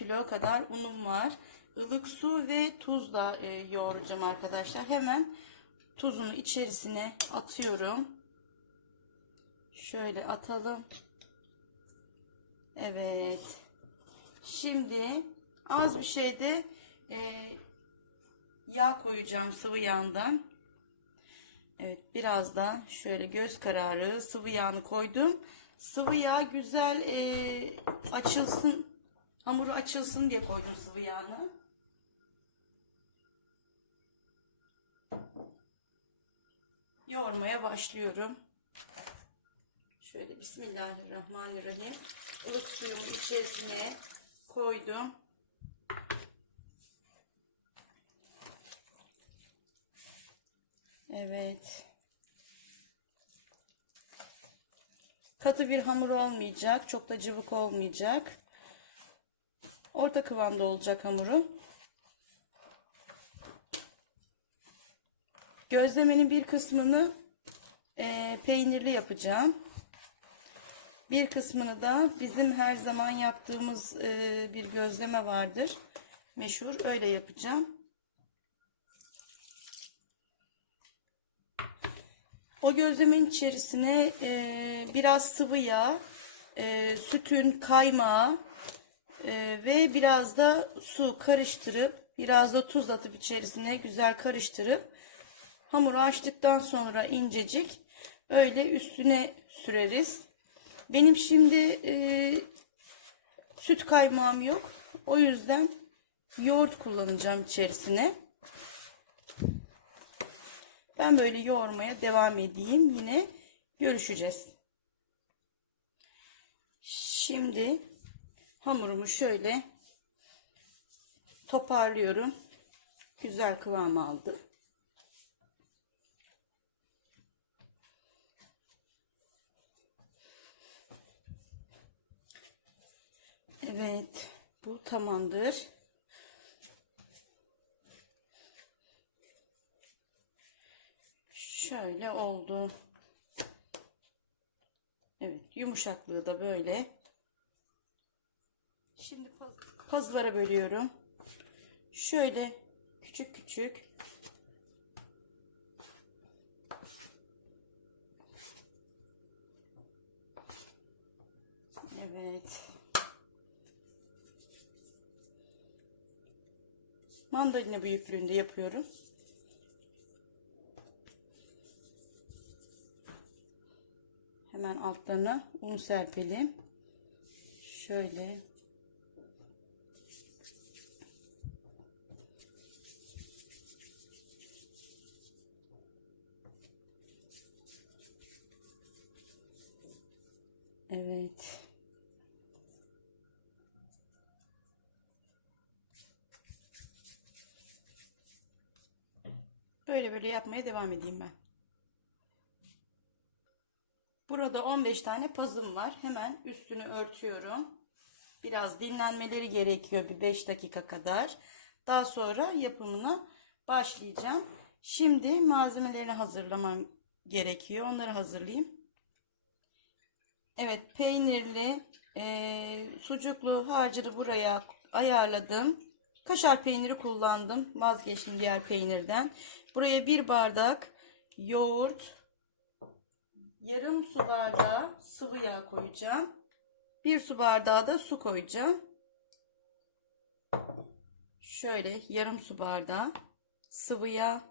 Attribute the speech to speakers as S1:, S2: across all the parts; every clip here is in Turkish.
S1: kilo kadar unum var. Ilık su ve tuzla e, yoğuracağım arkadaşlar. Hemen tuzunu içerisine atıyorum. Şöyle atalım. Evet. Şimdi az bir şey de e, yağ koyacağım sıvı yağından. Evet biraz da şöyle göz kararı sıvı yağını koydum. Sıvı yağ güzel e, açılsın hamuru açılsın diye koydum sıvı yağını. Yoğurmaya başlıyorum. Şöyle Bismillahirrahmanirrahim. Ilık suyumu içerisine koydum. Evet. Katı bir hamur olmayacak. Çok da cıvık olmayacak. Orta kıvamda olacak hamuru. Gözlemenin bir kısmını e, peynirli yapacağım. Bir kısmını da bizim her zaman yaptığımız e, bir gözleme vardır. Meşhur öyle yapacağım. O gözlemenin içerisine e, biraz sıvı yağ, e, sütün kaymağı e, ve biraz da su karıştırıp biraz da tuz atıp içerisine güzel karıştırıp hamuru açtıktan sonra incecik öyle üstüne süreriz. Benim şimdi e, süt kaymağım yok. O yüzden yoğurt kullanacağım içerisine. Ben böyle yoğurmaya devam edeyim. Yine görüşeceğiz. Şimdi hamurumu şöyle toparlıyorum. Güzel kıvam aldı. Evet, bu tamamdır. Şöyle oldu. Evet, yumuşaklığı da böyle. Şimdi paz- pazılara bölüyorum. Şöyle küçük küçük Evet. Mandalina büyüklüğünde yapıyorum. Hemen altlarına un serpelim. Şöyle. Evet. Böyle yapmaya devam edeyim ben. Burada 15 tane pazım var. Hemen üstünü örtüyorum. Biraz dinlenmeleri gerekiyor bir 5 dakika kadar. Daha sonra yapımına başlayacağım. Şimdi malzemelerini hazırlamam gerekiyor. Onları hazırlayayım. Evet peynirli e, sucuklu harcını buraya ayarladım. Kaşar peyniri kullandım. Vazgeçtim diğer peynirden. Buraya bir bardak yoğurt, yarım su bardağı sıvı yağ koyacağım. Bir su bardağı da su koyacağım. Şöyle yarım su bardağı sıvı yağ.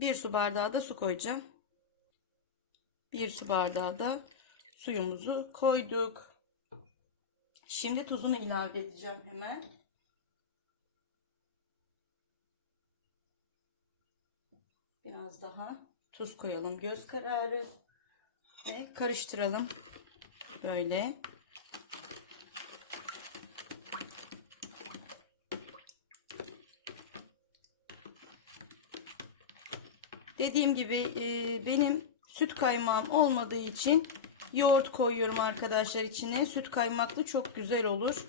S1: Bir su bardağı da su koyacağım. Bir su bardağı da suyumuzu koyduk. Şimdi tuzunu ilave edeceğim hemen. Daha tuz koyalım göz kararı ve karıştıralım böyle. Dediğim gibi e, benim süt kaymağım olmadığı için yoğurt koyuyorum arkadaşlar içine. Süt kaymaklı çok güzel olur.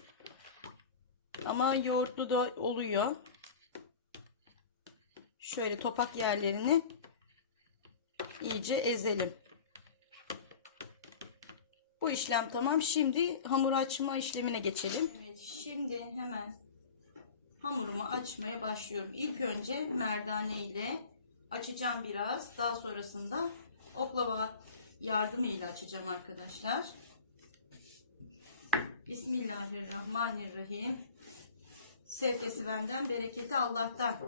S1: Ama yoğurtlu da oluyor. Şöyle topak yerlerini iyice ezelim. Bu işlem tamam. Şimdi hamur açma işlemine geçelim. Evet, şimdi hemen hamurumu açmaya başlıyorum. İlk önce merdane ile açacağım biraz. Daha sonrasında oklava yardımıyla açacağım arkadaşlar. Bismillahirrahmanirrahim. Sevkesi benden, bereketi Allah'tan.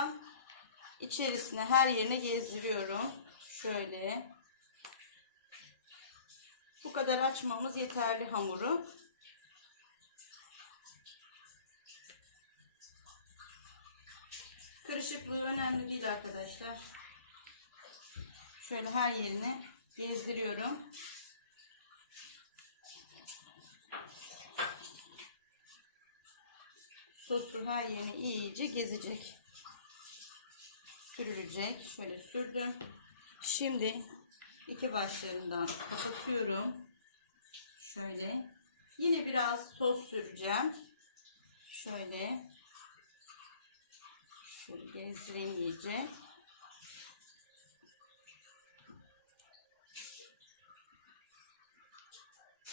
S1: Sosumuzdan içerisine her yerine gezdiriyorum. Şöyle. Bu kadar açmamız yeterli hamuru. Kırışıklığı önemli değil arkadaşlar. Şöyle her yerine gezdiriyorum. Sosu her yerine iyice gezecek. Sürülecek. Şöyle sürdüm. Şimdi iki başlarından kapatıyorum. Şöyle. Yine biraz sos süreceğim. Şöyle. Şöyle gezdireyim iyice.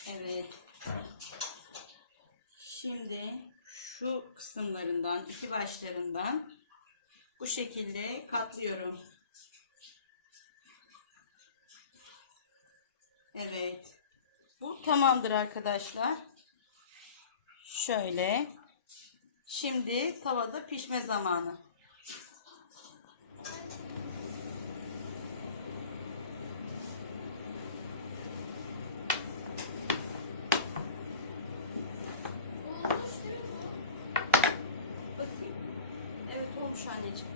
S1: Evet. Şimdi şu kısımlarından, iki başlarından bu şekilde katlıyorum. Evet. Bu tamamdır arkadaşlar. Şöyle. Şimdi tavada pişme zamanı. Bakayım. Evet olmuş anneciğim.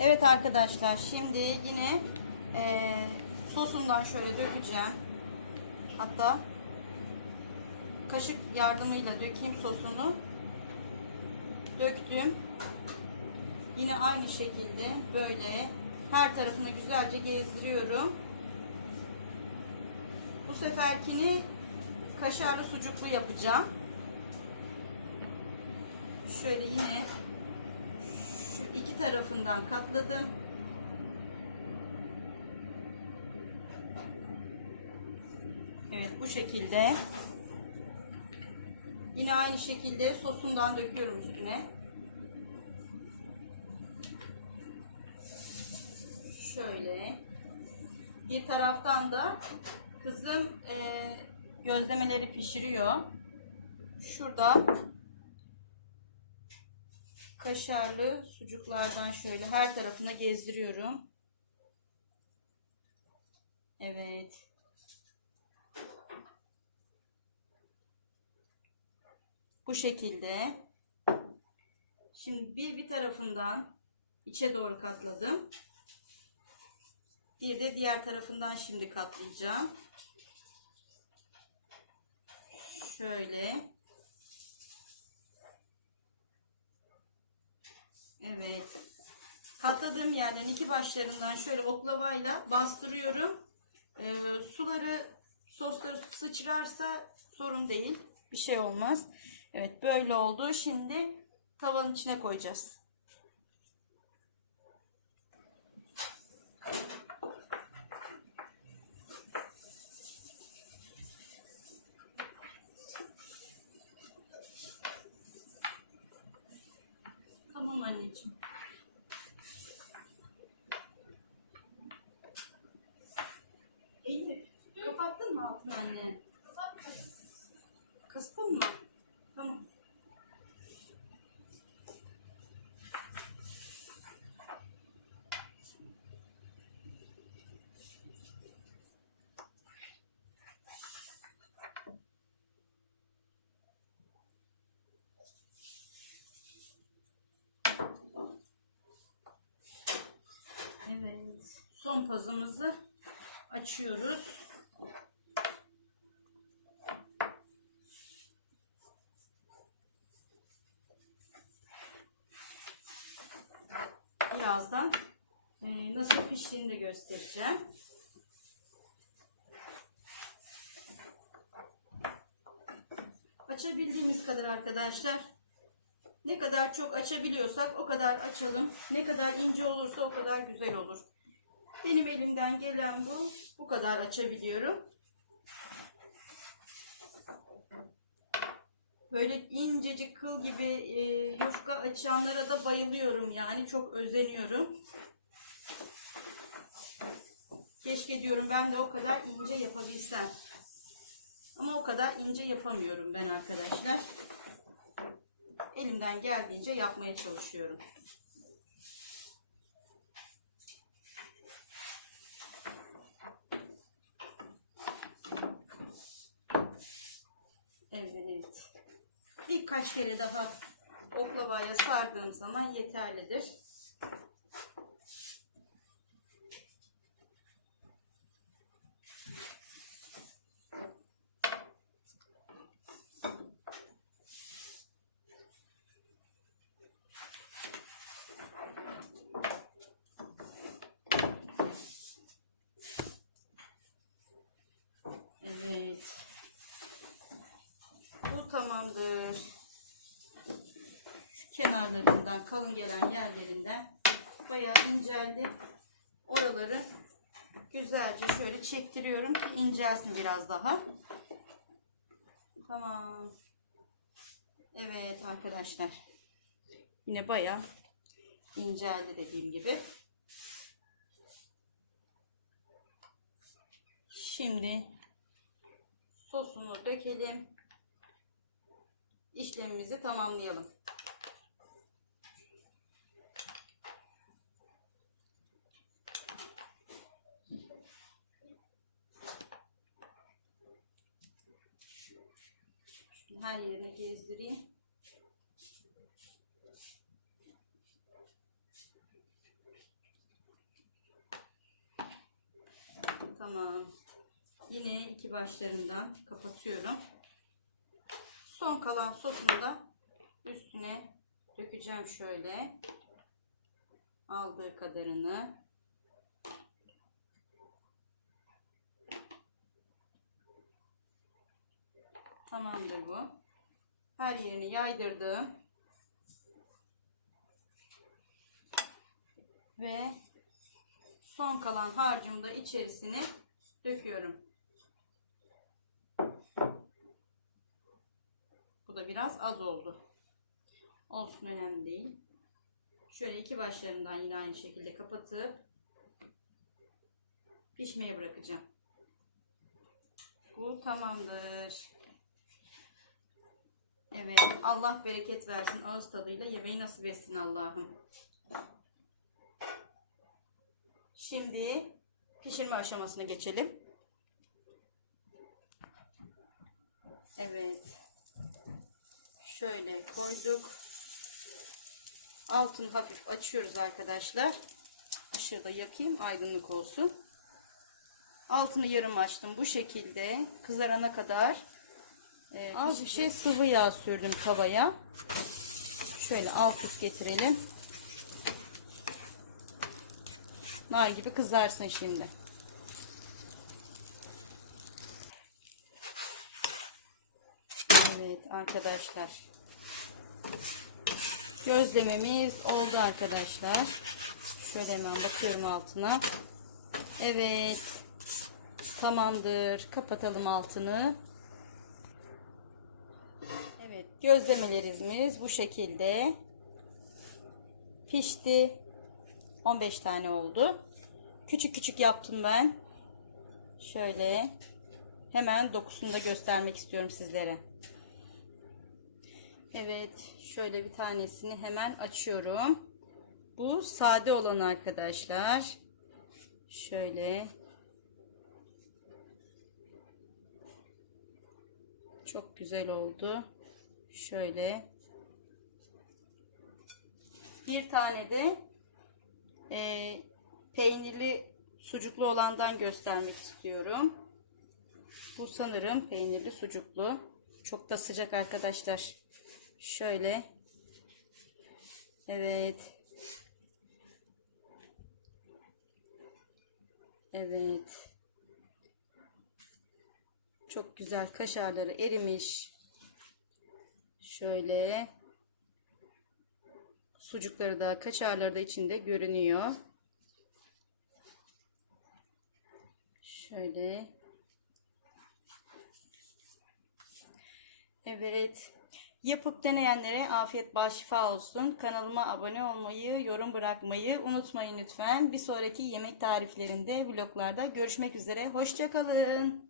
S1: Evet arkadaşlar şimdi yine eee, sosundan şöyle dökeceğim. Hatta kaşık yardımıyla dökeyim sosunu. Döktüm. Yine aynı şekilde böyle her tarafını güzelce gezdiriyorum. Bu seferkini kaşarlı sucuklu yapacağım. Şöyle yine şu iki tarafından katladım. Evet bu şekilde. Yine aynı şekilde sosundan döküyorum üstüne. Şöyle. Bir taraftan da kızım eee, gözlemeleri pişiriyor. Şurada kaşarlı sucuklardan şöyle her tarafına gezdiriyorum. Evet. Bu şekilde. Şimdi bir bir tarafından içe doğru katladım. Bir de diğer tarafından şimdi katlayacağım. Şöyle. Evet. Katladığım yerden iki başlarından şöyle oklavayla bastırıyorum. Ee, suları, sosları sıçrarsa sorun değil. Bir şey olmaz. Evet böyle oldu. Şimdi tavanın içine koyacağız. Son açıyoruz. Birazdan e, nasıl piştiğini de göstereceğim. Açabildiğimiz kadar arkadaşlar. Ne kadar çok açabiliyorsak o kadar açalım. Ne kadar ince olursa o kadar güzel olur. Benim elimden gelen bu. Bu kadar açabiliyorum. Böyle incecik kıl gibi e, yufka açanlara da bayılıyorum yani. Çok özeniyorum. Keşke diyorum ben de o kadar ince yapabilsem. Ama o kadar ince yapamıyorum ben arkadaşlar. Elimden geldiğince yapmaya çalışıyorum. Evet. Birkaç kere daha oklavaya sardığım zaman yeterlidir. Evet. Bu tamamdır. Şu kenarlarından kalın gelen yerlerinden bayağı inceldi. Oraları güzelce şöyle çektiriyorum ki incelsin biraz daha. Tamam. Evet arkadaşlar. Yine bayağı inceldi dediğim gibi. Şimdi sosunu dökelim. İşlemimizi tamamlayalım. Her yerine gezdireyim. Tamam. Yine iki başlarından kapatıyorum. Son kalan sosunu da üstüne dökeceğim şöyle. Aldığı kadarını. Tamamdır bu. Her yerini yaydırdım. Ve son kalan harcımı da içerisine döküyorum. Bu da biraz az oldu. Olsun önemli değil. Şöyle iki başlarından yine aynı şekilde kapatıp pişmeye bırakacağım. Bu tamamdır. Evet. Allah bereket versin. Ağız tadıyla yemeği nasip etsin Allah'ım. Şimdi pişirme aşamasına geçelim. Evet. Şöyle koyduk. Altını hafif açıyoruz arkadaşlar. Işığı da yakayım aydınlık olsun. Altını yarım açtım bu şekilde kızarana kadar. Ee, az bir şey sıvı yağ sürdüm tavaya. Şöyle alt üst getirelim. Nar gibi kızarsın şimdi. Evet arkadaşlar. Gözlememiz oldu arkadaşlar. Şöyle hemen bakıyorum altına. Evet. Tamamdır. Kapatalım altını. Evet. Gözlemelerimiz bu şekilde. Pişti. 15 tane oldu. Küçük küçük yaptım ben. Şöyle. Hemen dokusunu da göstermek istiyorum sizlere. Evet, şöyle bir tanesini hemen açıyorum. Bu sade olan arkadaşlar. Şöyle. Çok güzel oldu. Şöyle. Bir tane de e, peynirli sucuklu olandan göstermek istiyorum. Bu sanırım peynirli sucuklu. Çok da sıcak arkadaşlar. Şöyle. Evet. Evet. Çok güzel kaşarları erimiş. Şöyle. Sucukları da kaşarları da içinde görünüyor. Şöyle. Evet. Yapıp deneyenlere afiyet bal şifa olsun. Kanalıma abone olmayı, yorum bırakmayı unutmayın lütfen. Bir sonraki yemek tariflerinde, vloglarda görüşmek üzere. Hoşçakalın.